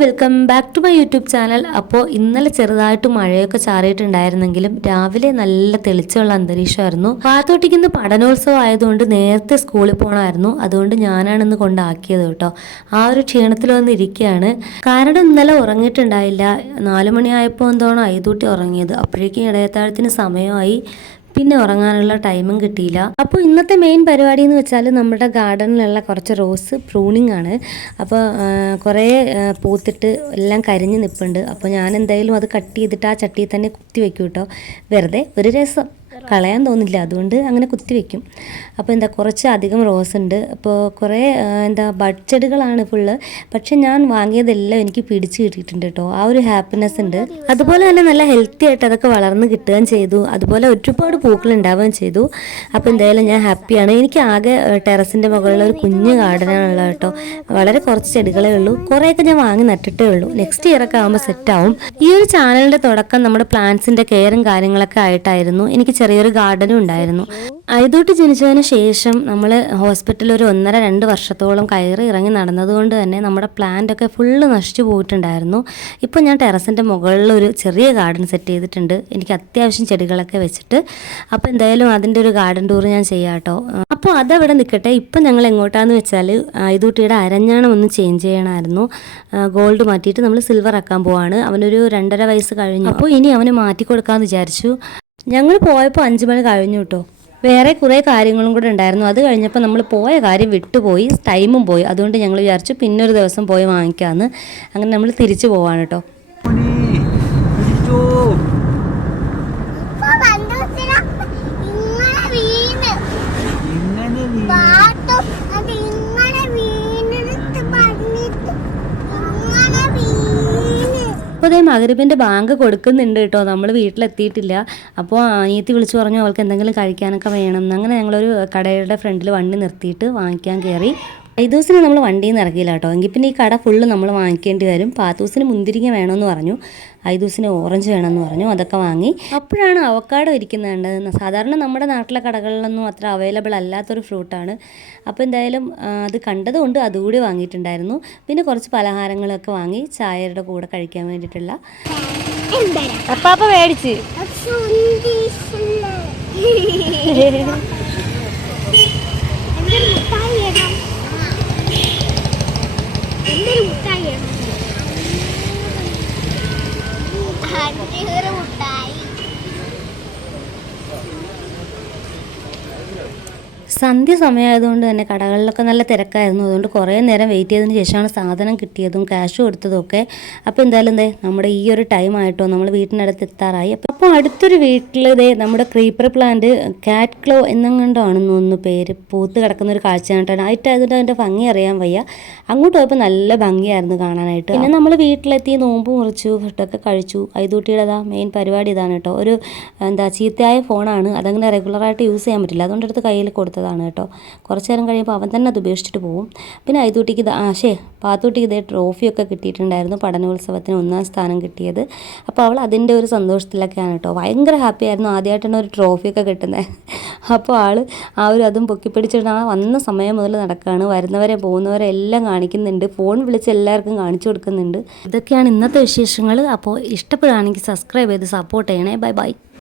Welcome back to my YouTube channel. അപ്പോൾ ഇന്നലെ ചെറുതായിട്ട് മഴയൊക്കെ ചാറിയിട്ടുണ്ടായിരുന്നെങ്കിലും രാവിലെ നല്ല തെളിച്ചുള്ള അന്തരീക്ഷമായിരുന്നു. പാത്തോട്ടിക്ക് ഇന്ന് പഠനോത്സവം ആയതുകൊണ്ട് നേരത്തെ സ്കൂളിൽ പോകണമായിരുന്നു. അതുകൊണ്ട് ഞാനാണ് ഇന്ന് കൊണ്ടാക്കിയത് കേട്ടോ. ആ ഒരു ക്ഷീണത്തിൽ വന്നിരിക്കുകയാണ്. കാരണം ഇന്നലെ ഉറങ്ങിയിട്ടുണ്ടായില്ല. 4 മണിയായപ്പോൾ എന്തോണം ഐതൂട്ടി ഉറങ്ങിയത്. അപ്പോഴേക്കും ഇടയത്താഴത്തിന് സമയമായി. പിന്നെ ഉറങ്ങാനുള്ള ടൈമും കിട്ടിയില്ല. അപ്പോൾ ഇന്നത്തെ മെയിൻ പരിപാടി എന്ന് വെച്ചാൽ നമ്മുടെ ഗാർഡനിലുള്ള കുറച്ച് റോസ് പ്രൂണിങ് ആണ്. അപ്പോൾ കുറേ പൂത്തിട്ട് എല്ലാം കരിഞ്ഞ് നിൽപ്പുണ്ട്. അപ്പോൾ ഞാൻ എന്തായാലും അത് കട്ട് ചെയ്തിട്ട് ആ ചട്ടിയിൽ തന്നെ കുത്തി വെക്കും കേട്ടോ. വെറുതെ ഒരു രസം, കളയാൻ തോന്നില്ല, അതുകൊണ്ട് അങ്ങനെ കുത്തി വെക്കും. അപ്പോൾ കുറച്ച് അധികം റോസ് ഉണ്ട്. അപ്പോൾ കുറേ ബഡ് ചെടികളാണ് ഫുള്ള്. പക്ഷെ ഞാൻ വാങ്ങിയതെല്ലാം എനിക്ക് പിടിച്ച് കിട്ടിയിട്ടുണ്ട് കേട്ടോ. ആ ഒരു ഹാപ്പിനെസ് ഉണ്ട്. അതുപോലെ തന്നെ നല്ല ഹെൽത്തി ആയിട്ട് അതൊക്കെ വളർന്ന് കിട്ടുകയും ചെയ്തു. അതുപോലെ ഒരുപാട് പൂക്കൾ ഉണ്ടാവുകയും ചെയ്തു. അപ്പോൾ എന്തായാലും ഞാൻ ഹാപ്പിയാണ്. എനിക്ക് ആകെ ടെറസിൻ്റെ മുകളിൽ ഒരു കുഞ്ഞു ഗാർഡനാണുള്ളത് കേട്ടോ. വളരെ കുറച്ച് ചെടികളേ ഉള്ളൂ. കുറേയൊക്കെ ഞാൻ വാങ്ങി നട്ടിട്ടേ ഉള്ളൂ. നെക്സ്റ്റ് ഇയർ ഒക്കെ ആകുമ്പോൾ സെറ്റാവും. ഈ ഒരു ചാനലിൻ്റെ തുടക്കം നമ്മുടെ പ്ലാന്റ്സിൻ്റെ കെയറും കാര്യങ്ങളൊക്കെ ആയിട്ടായിരുന്നു. എനിക്ക് ചെറിയൊരു ഗാർഡനും ഉണ്ടായിരുന്നു. ഐതൂട്ടി ജനിച്ചതിന് ശേഷം നമ്മൾ ഹോസ്പിറ്റലിൽ ഒരു 1.5-2 വർഷത്തോളം കയറി ഇറങ്ങി നടന്നതുകൊണ്ട് തന്നെ നമ്മുടെ പ്ലാന്റ് ഒക്കെ ഫുള്ള് നശിച്ചു പോയിട്ടുണ്ടായിരുന്നു. ഇപ്പോൾ ഞാൻ ടെറസിൻ്റെ മുകളിൽ ഒരു ചെറിയ ഗാർഡൻ സെറ്റ് ചെയ്തിട്ടുണ്ട്. എനിക്ക് അത്യാവശ്യം ചെടികളൊക്കെ വെച്ചിട്ട്. അപ്പോൾ എന്തായാലും അതിൻ്റെ ഒരു ഗാർഡൻ ടൂർ ഞാൻ ചെയ്യാം കേട്ടോ. അപ്പോൾ അതവിടെ നിൽക്കട്ടെ. ഇപ്പം ഞങ്ങൾ എങ്ങോട്ടാന്ന് വെച്ചാൽ ഐതൂട്ടിയുടെ അരഞ്ഞാണം ഒന്ന് ചേഞ്ച് ചെയ്യണമായിരുന്നു. ഗോൾഡ് മാറ്റിയിട്ട് നമ്മൾ സിൽവർ ആക്കാൻ പോവാണ്. അവനൊരു 2.5 വയസ്സ് കഴിഞ്ഞു. അപ്പോൾ ഇനി അവന് മാറ്റി കൊടുക്കാമെന്ന് വിചാരിച്ചു. ഞങ്ങൾ പോയപ്പോൾ 5 മണി കഴിഞ്ഞു കേട്ടോ. വേറെ കുറേ കാര്യങ്ങളും കൂടെ ഉണ്ടായിരുന്നു. അത് കഴിഞ്ഞപ്പോൾ നമ്മൾ പോയ കാര്യം വിട്ടുപോയി, ടൈമും പോയി. അതുകൊണ്ട് ഞങ്ങൾ വിചാരിച്ചു പിന്നൊരു ദിവസം പോയി വാങ്ങിക്കാമെന്ന്. അങ്ങനെ നമ്മൾ തിരിച്ചു പോവാണ് കേട്ടോ. അപ്പോൾ അതേ മഗ്‌രിബിൻ്റെ ബാങ്ക് കൊടുക്കുന്നുണ്ട് കേട്ടോ. നമ്മൾ വീട്ടിലെത്തിയിട്ടില്ല. അപ്പോൾ അനിയത്തി വിളിച്ചു പറഞ്ഞു അവൾക്ക് എന്തെങ്കിലും കഴിക്കാനൊക്കെ വേണം. അങ്ങനെ ഞങ്ങളൊരു കടയുടെ ഫ്രണ്ടിൽ വണ്ടി നിർത്തിയിട്ട് വാങ്ങിക്കാൻ കയറി. ഐദൂസിന് നമ്മൾ വണ്ടിയിൽ നിന്ന് ഇറക്കിയില്ല കേട്ടോ. എങ്കിൽ പിന്നെ ഈ കട ഫുള്ള് നമ്മൾ വാങ്ങിക്കേണ്ടി വരും. പാത്തൂസിന് മുന്തിരിങ്ങ വേണമെന്ന് പറഞ്ഞു, ഐദൂസിന് ഓറഞ്ച് വേണമെന്ന് പറഞ്ഞു. അതൊക്കെ വാങ്ങി. അപ്പോഴാണ് അവക്കാഡോ ഇരിക്കുന്നുണ്ട്. സാധാരണ നമ്മുടെ നാട്ടിലെ കടകളിലൊന്നും അത്ര അവൈലബിൾ അല്ലാത്തൊരു ഫ്രൂട്ടാണ്. അപ്പോൾ എന്തായാലും അത് കണ്ടതുകൊണ്ട് അതുകൂടി വാങ്ങിയിട്ടുണ്ടായിരുന്നു. പിന്നെ കുറച്ച് പലഹാരങ്ങളൊക്കെ വാങ്ങി ചായയുടെ കൂടെ കഴിക്കാൻ വേണ്ടിയിട്ടുള്ള അപ്പാപ്പ മേടിച്ച് സന്ധ്യ സമയമായതുകൊണ്ട് തന്നെ കടകളിലൊക്കെ നല്ല തിരക്കായിരുന്നു. അതുകൊണ്ട് കുറേ നേരം വെയിറ്റ് ചെയ്തതിന് ശേഷമാണ് സാധനം കിട്ടിയതും ക്യാഷ് കൊടുത്തതും ഒക്കെ. അപ്പോൾ എന്തായാലും നമ്മുടെ ഈ ഒരു ടൈം ആയിട്ടോ നമ്മൾ വീട്ടിനടുത്ത് എത്താറായി. അപ്പോൾ അടുത്തൊരു വീട്ടിൽ നമ്മുടെ ക്രീപ്പർ പ്ലാന്റ് കാറ്റ് ക്ലോ എന്നെങ്ങാണ്ടാണെന്ന് തോന്നുന്നു പേര്, പൂത്ത് കിടക്കുന്ന ഒരു കാഴ്ച കണ്ടിട്ടാണ്. ആയിട്ടായതുകൊണ്ട് അതിൻ്റെ ഭംഗി അറിയാൻ വയ്യ. അങ്ങോട്ട് പോയപ്പോൾ നല്ല ഭംഗിയായിരുന്നു കാണാനായിട്ട്. പിന്നെ നമ്മൾ വീട്ടിലെത്തി നോമ്പ് മുറിച്ചു, ഫുഡൊക്കെ കഴിച്ചു. ഐതൂട്ടിയുടെ മെയിൻ പരിപാടി ഇതാണ് കേട്ടോ. ഒരു ചീത്തയായ ഫോണാണ്, അതങ്ങനെ റെഗുലറായിട്ട് യൂസ് ചെയ്യാൻ പറ്റില്ല. അതുകൊണ്ട് അടുത്ത് കയ്യിൽ കൊടുത്തതാണ് കേട്ടോ. കുറച്ച് നേരം കഴിയുമ്പോൾ അവൻ തന്നെ അത് ഉപേക്ഷിച്ചിട്ട് പോകും. പിന്നെ ഐതൂട്ടിക്ക് പാത്തൂട്ടിക്ക് ട്രോഫിയൊക്കെ കിട്ടിയിട്ടുണ്ടായിരുന്നു. പഠനോത്സവത്തിന് 1ാം സ്ഥാനം കിട്ടിയത്. അപ്പോൾ അവൾ അതിൻ്റെ ഒരു സന്തോഷത്തിലൊക്കെയാണ് കേട്ടോ. ഭയങ്കര ഹാപ്പി ആയിരുന്നു. ആദ്യമായിട്ടാണ് ഒരു ട്രോഫിയൊക്കെ കിട്ടുന്നത്. അപ്പോൾ അതും പൊക്കിപ്പിടിച്ചിട്ട് വന്ന സമയം മുതൽ നടക്കുകയാണ്. വരുന്നവരെ പോകുന്നവരെ എല്ലാം കാണിക്കുന്നുണ്ട്. ഫോൺ വിളിച്ച് എല്ലാവർക്കും കാണിച്ചു കൊടുക്കുന്നുണ്ട്. ഇതൊക്കെയാണ് ഇന്നത്തെ വിശേഷങ്ങൾ. അപ്പോൾ ഇഷ്ടപ്പെടുകയാണെങ്കിൽ സബ്സ്ക്രൈബ് ചെയ്ത് സപ്പോർട്ട് ചെയ്യണേ. Bye bye.